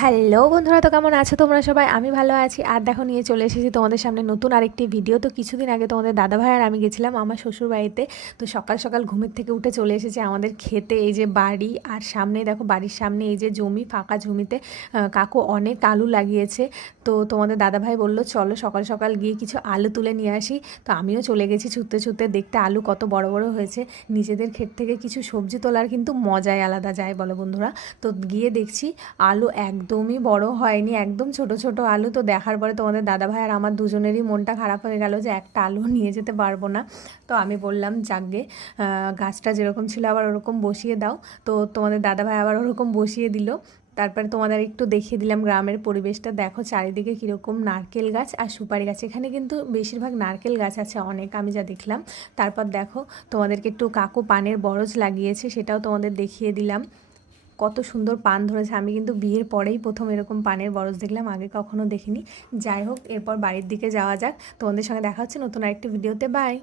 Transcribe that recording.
Hello বন্ধুরা, তো কেমন আছো তোমরা সবাই? আমি ভালো আছি। আর দেখো নিয়ে চলে এসেছি তোমাদের সামনে নতুন আরেকটি ভিডিও। তো কিছুদিন আগে তোমাদের দাদাভাই আর আমি গেছিলাম আমার শ্বশুর বাড়িতে। তো সকাল সকাল ঘুমের থেকে উঠে চলে এসেছি আমাদের খেতে। এই যে বাড়ি, আর সামনে দেখো বাড়ির সামনে এই যে জমি, ফাঁকা জমিতে কাকু অনেক আলু লাগিয়েছে। তো তোমাদের দাদাভাই বললো চলো সকাল সকাল গিয়ে কিছু আলু তুলে নিয়ে আসি। তো আমিও চলে গেছি ছুটতে ছুটতে, দেখতে আলু কত বড় বড় হয়েছে। নিজেদের ক্ষেত থেকে কিছু সবজি তোলার কিন্তু মজাই আলাদা, যায় বলো বন্ধুরা। তো গিয়ে দেখছি আলু একদমই বড় হয়নি, একদম ছোট ছোট আলু। তো দেখার পরে তোমাদের দাদাভাই আর আমার দুজনেরই মনটা খারাপ হয়ে গেল যে একটা আলু নিয়ে যেতে পারবো না। তো আমি বললাম যাকগে, গাছটা যেরকম ছিল আবার ওরকম বসিয়ে দাও। তো তোমাদের দাদাভাই আবার ওরকম বসিয়ে দিল। তারপরে তোমাদের একটু দেখিয়ে দিলাম গ্রামের পরিবেশটা। দেখো চারিদিকে কীরকম নারকেল গাছ আর সুপারি গাছ, এখানে কিন্তু বেশিরভাগ নারকেল গাছ আছে অনেক, আমি যা দেখলাম। তারপর দেখো তোমাদেরকে একটু কাকু পানের বরজ লাগিয়েছে, সেটাও তোমাদের দেখিয়ে দিলাম। কত সুন্দর পান ধরেছে। আমি কিন্তু বিয়ের পরেই প্রথম এরকম পানের বরজ দেখলাম, আগে কখনো দেখিনি। যাই হোক, এরপর বাড়ির দিকে যাওয়া যাক। তোমাদের সঙ্গে দেখা হচ্ছে নতুন আরেকটি ভিডিওতে। বাই।